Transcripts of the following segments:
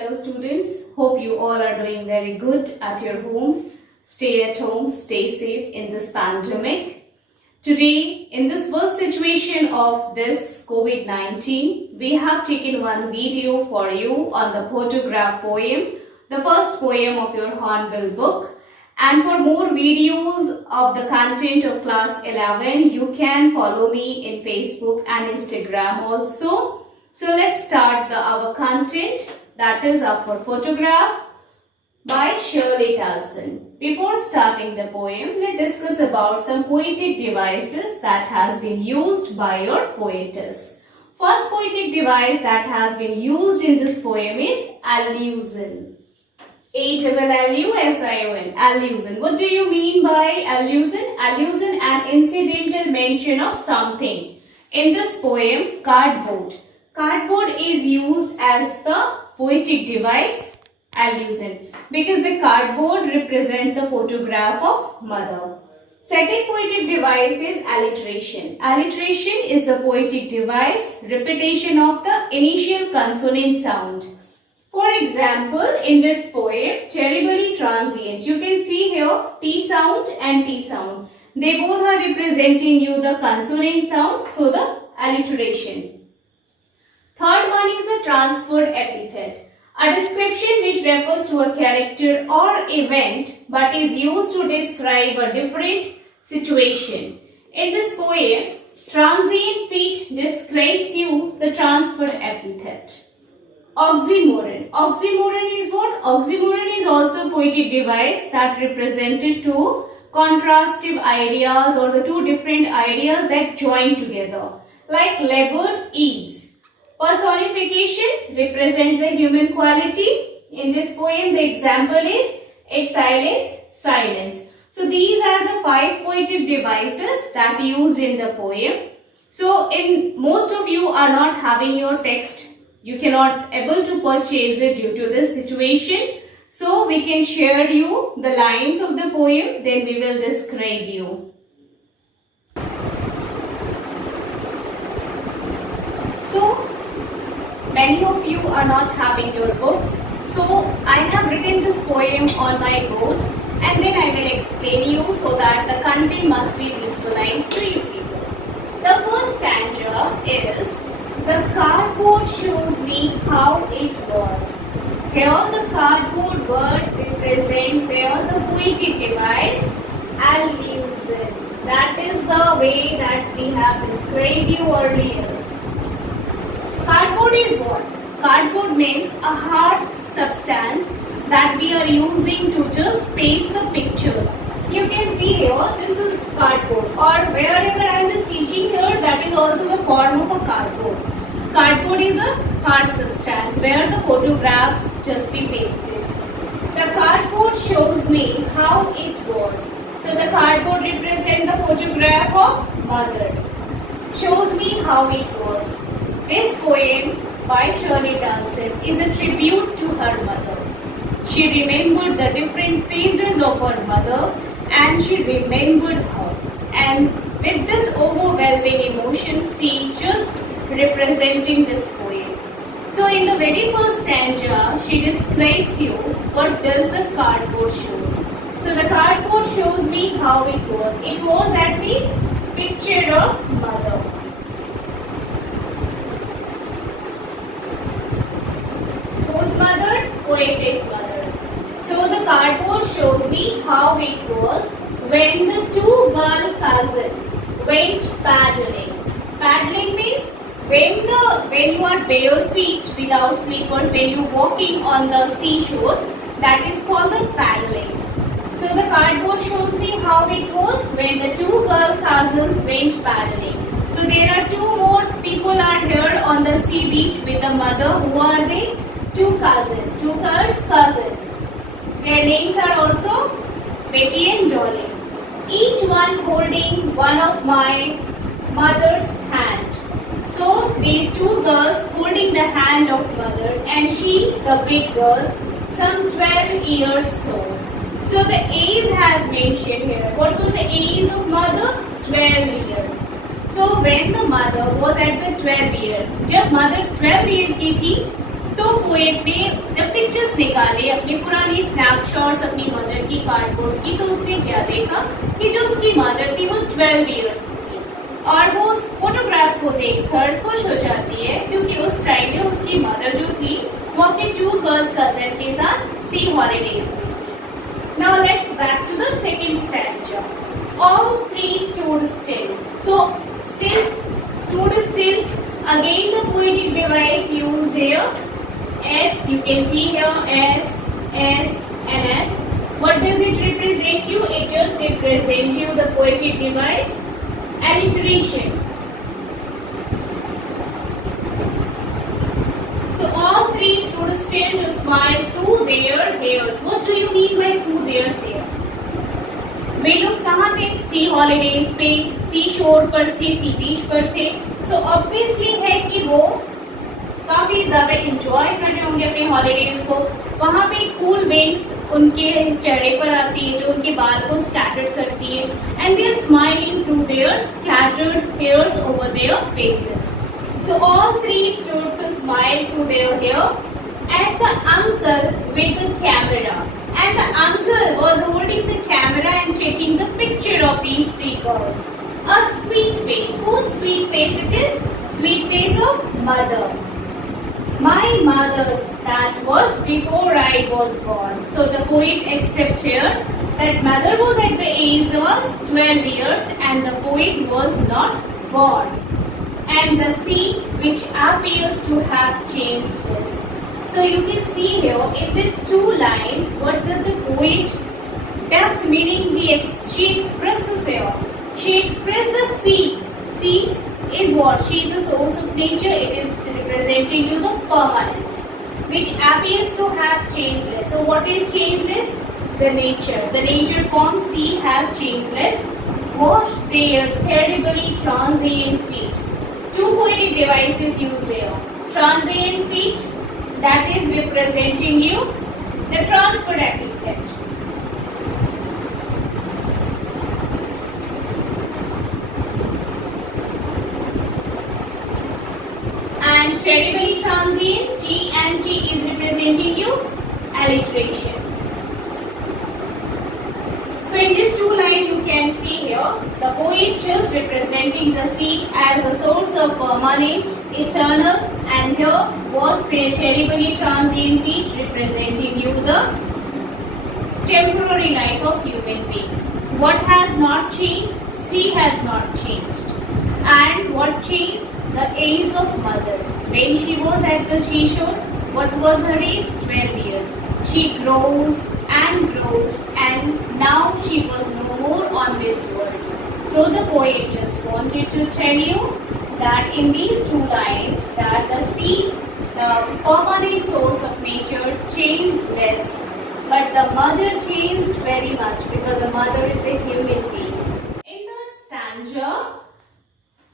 Hello students, hope you all are doing very good at your home. Stay at home, stay safe in this pandemic. Today, in this worst situation of this COVID-19, we have taken one video for you on the photograph poem, the first poem of your Hornbill book. And for more videos of the content of class 11, you can follow me in Facebook and Instagram also. So let's start our content, that is Up for Photograph by Shirley Towson. Before starting the poem, let's discuss about some poetic devices that has been used by your poetess. First poetic device that has been used in this poem is allusion. A-double-L-U-S-I-O-N, allusion. What do you mean by allusion? Allusion, an incidental mention of something. In this poem, cardboard. Cardboard is used as the poetic device allusion because the cardboard represents the photograph of mother. Second poetic device is alliteration. Alliteration is the poetic device, repetition of the initial consonant sound. For example, in this poem, terribly transient, you can see here T sound and T sound. They both are representing you the consonant sound, so the alliteration. Third one is the transferred epithet, a description which refers to a character or event but is used to describe a different situation. In this poem, transient feat describes you the transferred epithet. Oxymoron. Oxymoron is what? Oxymoron is also a poetic device that represented two contrastive ideas or the two different ideas that join together. Like labored ease. Personification represents the human quality. In this poem, the example is exilence, silence. So these are the 5 poetic devices that used in the poem. So in most of you are not having your text. You cannot able to purchase it due to this situation. So we can share you the lines of the poem. Then we will describe you. So many of you are not having your books, so I have written this poem on my board and then I will explain you so that the content must be visualized to you people. The first stanza is, the cardboard shows me how it was. Here the cardboard word represents here the poetic device, allusion. That is the way that we have described you earlier. Cardboard is what? Cardboard means a hard substance that we are using to just paste the pictures. You can see here, this is cardboard, or wherever I am just teaching here, that is also the form of a cardboard. Cardboard is a hard substance where the photographs just be pasted. The cardboard shows me how it was. So the cardboard represents the photograph of mother. Shows me how it was. This poem by Shirley Towson is a tribute to her mother. She remembered the different phases of her mother and she remembered her. And with this overwhelming emotion, she just representing this poem. So in the very first stanza, she describes you what does the cardboard shows. So the cardboard shows me how it was. It was at least picture of mother. Whose mother? Poetess mother. So the cardboard shows me how it was when the two girl cousins went paddling. Paddling means when you are bare feet without slippers, when you are walking on the seashore, that is called the paddling. So the cardboard shows me how it was when the two girl cousins went paddling. So there are two more people are here on the sea beach with the mother. Who are they? Two cousins, two cousins. Their names are also Betty and Dolly. Each one holding one of my mother's hand. So these two girls holding the hand of mother and she, the big girl, some 12 years old. So the age has mentioned here. What was the age of mother? 12 years. So when the mother was at the 12 year, जब mother 12 year की थी, तो poet ने जब pictures निकाले अपनी पुरानी snapshots अपनी मदर की कार्डबोर्ड की, तो उसने क्या देखा कि जो उसकी मदर थी वो 12 इयर्स की थी और वो उस फोटोग्राफ को देखकर खुश हो जाती है क्योंकि उस टाइम में उसकी मदर जो थी वो अपने 2 गर्ल्स कजन के साथ सी हॉलीडेज में थी। Now let's back to the second stanza. All 3 stood still. So still stood still. Again the poetic device used here. S, you can see here S, S and S. What does it represent you? It just represents you the poetic device alliteration. So all 3 stood still to smile through their hairs. What do you mean by through their hairs? वे लोग कहाँ थे? सी holidays पे, सी शोर पर थे, सी बीच पर थे। So obviously है कि वो काफी ज्यादा एंजॉय कर रहे होंगे अपने हॉलीडेज को। वहां पे कूल विंड्स उनके चेहरे पर आती है जो उनके बाल को स्कैटर्ड करती है and they are smiling through their scattered hairs over their faces. So all 3 stood to smile through their hair at the uncle with the camera. And the uncle was holding the camera and taking the picture of these 3 girls. A sweet face. Whose sweet face it is? Sweet face of mother. My mother's, that was before I was born. So the poet accepts here that mother was at the age of 12 years and the poet was not born. And the sea which appears to have changed this. So you can see here in these 2 lines what does the poet depth meaning she expresses here. She expresses the sea. Sea is what? She is the source of nature. It is representing you the permanence which appears to have changeless. So what is changeless? The nature. The nature form sea has changeless. Watch their terribly transient feet. 2 poetic devices used here. Transient feet, that is representing you the transferred epithet. And terribly transient, T and T is representing you alliteration. So in this 2 line you can see here the poet just representing the sea as a source of permanent, eternal, and here was the terribly transient feet representing you the temporary life of human being. What has not changed? Sea has not changed. And what changed? The age of mother. When she was at the seashore, what was her age? 12 years. She grows and grows and now she was no more on this world. So the poet just wanted to tell you that in these 2 lines that the sea, the permanent source of nature, changed less, but the mother changed very much because the mother is a human being. In the stanza,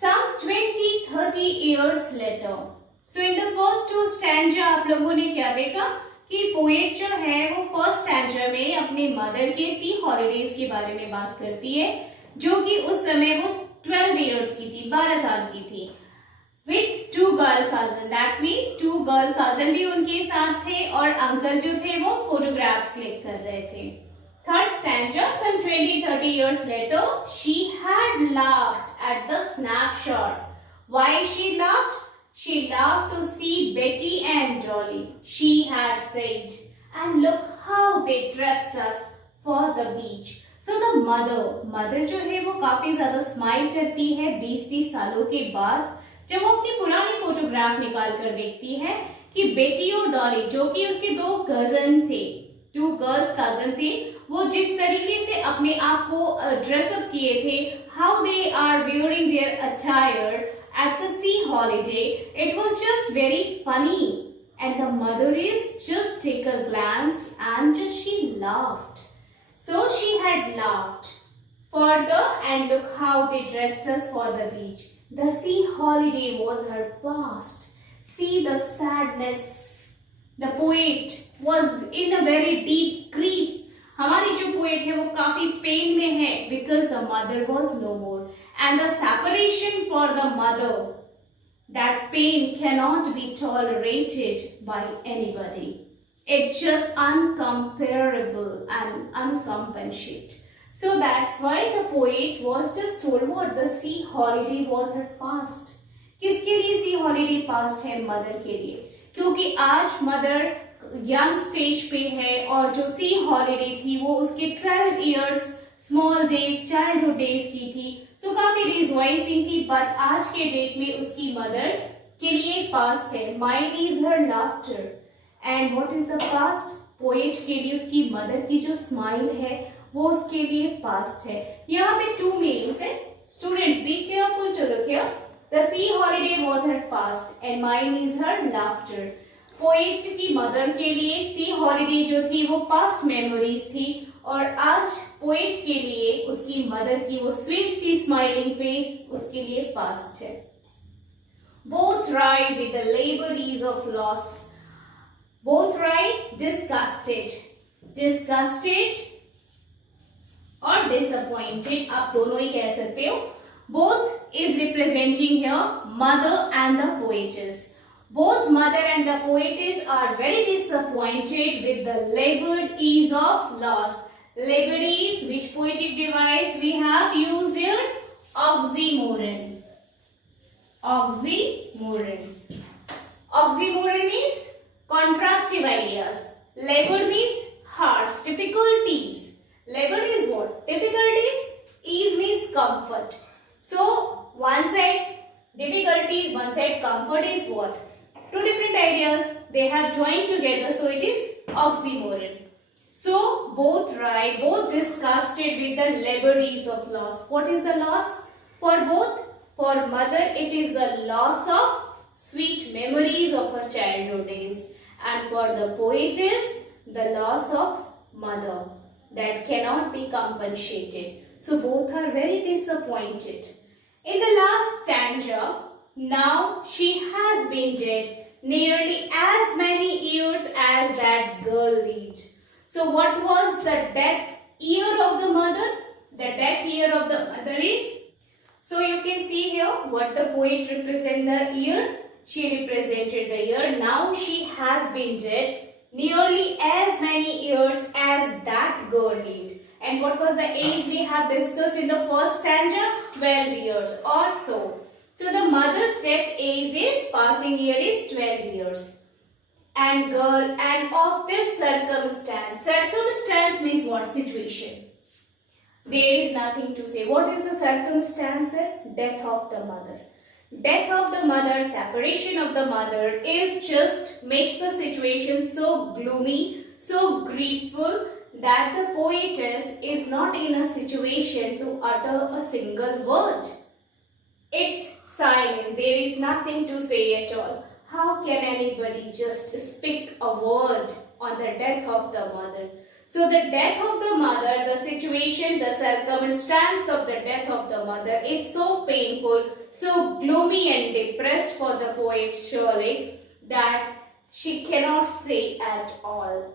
some 20-30 years later. So in the first 2 stanza आप लोगों ने क्या देखा कि poet जो है वो first stanza में अपने मदर के सी हॉलीडेज के बारे में बात करती है जो कि उस समय वो 12 इयर्स की थी, 12 साल की थी, with 2 girl cousin. That means 2 girl cousin भी उनके साथ थे और अंकल जो थे वो फोटोग्राफ्स क्लिक कर रहे थे. Third stanza, some 20-30 years later, she had laughed at the snapshot. Why she laughed? She laughed to see Betty and Dolly. She had said, and look how they dressed us for the beach. So the mother जो है वो काफी ज्यादा smile करती है 20-30 सालों के बाद जब वो अपनी पुरानी फोटोग्राफ निकाल कर देखती है कि बेटी और डॉली जो कि उसके 2 कजन थे, 2 गर्ल्स कजन थे, वो जिस तरीके से अपने आप को ड्रेसअप किए थे, how they are wearing their attire at the sea holiday, it was just very funny and the mother is just take a glance and just she laughed. So she had laughed further and look how they dressed us for the beach. The sea holiday was her past. See the sadness. The poet was in a very deep grief. हमारी जो poet है वो काफी pen में है because the mother was no more and the separation for the mother, that pain cannot be tolerated by anybody. It's just uncomparable and uncompensated. So that's why the poet was just told what the sea holiday was her past. किसके लिए सी holiday past है? Mother के लिए, क्योंकि आज mother young stage पे है और जो सी हॉलीडे थी वो उसके 12 years small days childhood days की थी, सो काफी रिजॉइसिंग थी। बट आज के डेट में उसकी मदर के लिए पास्ट है। Mind is her laughter and what is the past? Poet के लिए उसकी मदर की जो स्माइल है वो उसके लिए पास्ट है। यहाँ पे टू मीनिंग्स है। Students be careful to look here. The sea holiday was her past and mind is her laughter. Poet की मदर के लिए सी हॉलीडे जो थी वो पास्ट मेमोरीज थी और आज पोएट के लिए उसकी मदर की वो स्वीट सी स्माइलिंग फेस उसके लिए पास्ट है। Both ride with the laborities of loss. Both ride disgusted. Disgusted और disappointed आप दोनों ही कह सकते हो। Both is representing here mother and the poetess. Both mother and the poetess are very disappointed with the labored ease of loss. Labored ease, which poetic device we have used here? Oxymoron. Oxymoron. Oxymoron means contrastive ideas. Labored means harsh, difficulties. Labored is what? Difficulties. Ease means comfort. So one side difficulties, one side comfort is what? Two different ideas. They have joined together, so it is oxymoron. So both right, both disgusted with the laborities of loss. What is the loss for both? For mother, it is the loss of sweet memories of her childhood days, and for the poetess, the loss of mother that cannot be compensated. So both are very disappointed. In the last stanza, now she has been dead nearly as many years as that girl lived. So what was the death year of the mother? The death year of the mother is, so you can see here what the poet represent the year. She represented the year. Now she has been dead nearly as many years as that girl lived. And what was the age we have discussed in the first stanza? 12 years or so. So the mother's death age is, passing year is 12 years. And girl, and of this circumstance. Circumstance means what? Situation. There is nothing to say. What is the circumstance? Death of the mother. Death of the mother, separation of the mother is just makes the situation so gloomy, so grieful that the poetess is not in a situation to utter a single word. It's silent. There is nothing to say at all. How can anybody just speak a word on the death of the mother? So the death of the mother, the situation, the circumstance of the death of the mother is so painful, so gloomy and depressed for the poet surely that she cannot say at all.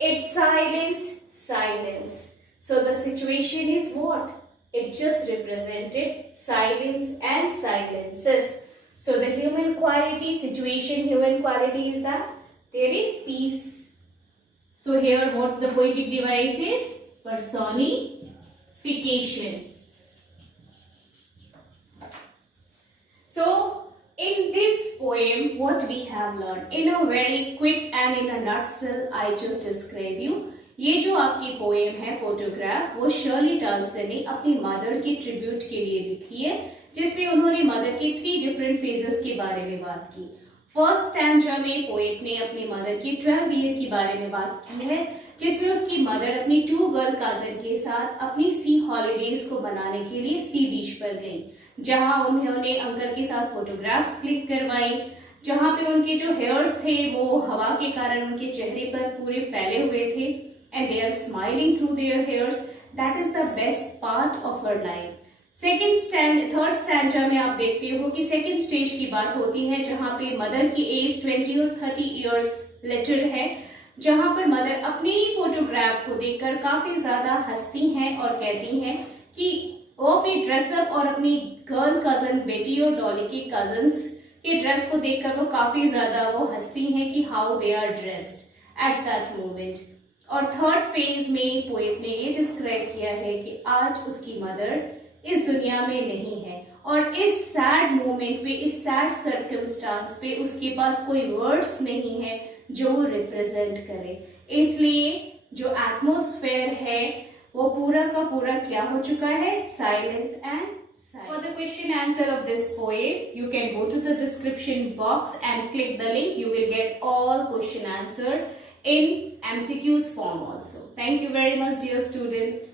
It's silence, silence. So the situation is what? It just represented silence and silences. So the human quality, situation, human quality is that there is peace. So here what the poetic device is? Personification. So in this poem what we have learned in a very quick and in a nutshell I just describe you. ये जो आपकी poem है photograph वो Shirley Toulson ने अपनी mother की tribute के लिए लिखी है, जिसमें उन्होंने मदर के 3 डिफरेंट फेजेस के बारे में बात की। फर्स्ट स्टैंजा में पोएट ने अपनी मदर की 12 ईयर के बारे में बात की है, जिसमें उसकी मदर अपनी 2 गर्ल कजन के साथ अपनी सी हॉलीडेज को मनाने के लिए सी बीच पर गई, जहां उन्होंने अंकल के साथ फोटोग्राफ्स क्लिक करवाई, जहां पे उनके जो हेयर्स थे वो हवा के कारण उनके चेहरे पर पूरे फैले हुए थे and they are smiling through their hairs. That is the best part of her life. Third stanza में आप देखते हो कि सेकेंड स्टेज की बात होती है, जहां पे मदर की एज 20 और 30 इयर्स लेटर है, जहां पर मदर अपने ही फोटोग्राफ को देखकर काफी ज्यादा हंसती हैं और कहती हैं कि वो अपनी ड्रेसअप और अपनी गर्ल कजन बेटी और डॉली के कजन्स के ड्रेस को देखकर वो काफी ज्यादा वो हंसती हैं कि how they are dressed at that moment. और थर्ड फेज में पोएट ने ये डिस्क्राइब किया है कि आज उसकी मदर इस दुनिया में नहीं है और इस सैड मोमेंट पे, इस सैड सर्कमस्टांस पे उसके पास कोई वर्ड्स नहीं है जो वो रिप्रेजेंट करे। इसलिए जो एटमोस्फेयर है वो पूरा का पूरा क्या हो चुका है, silence and silence. For the question answer of this poem, you can go to the description box and click the link. You will get all question answer in MCQs form also. Thank you very much, dear student.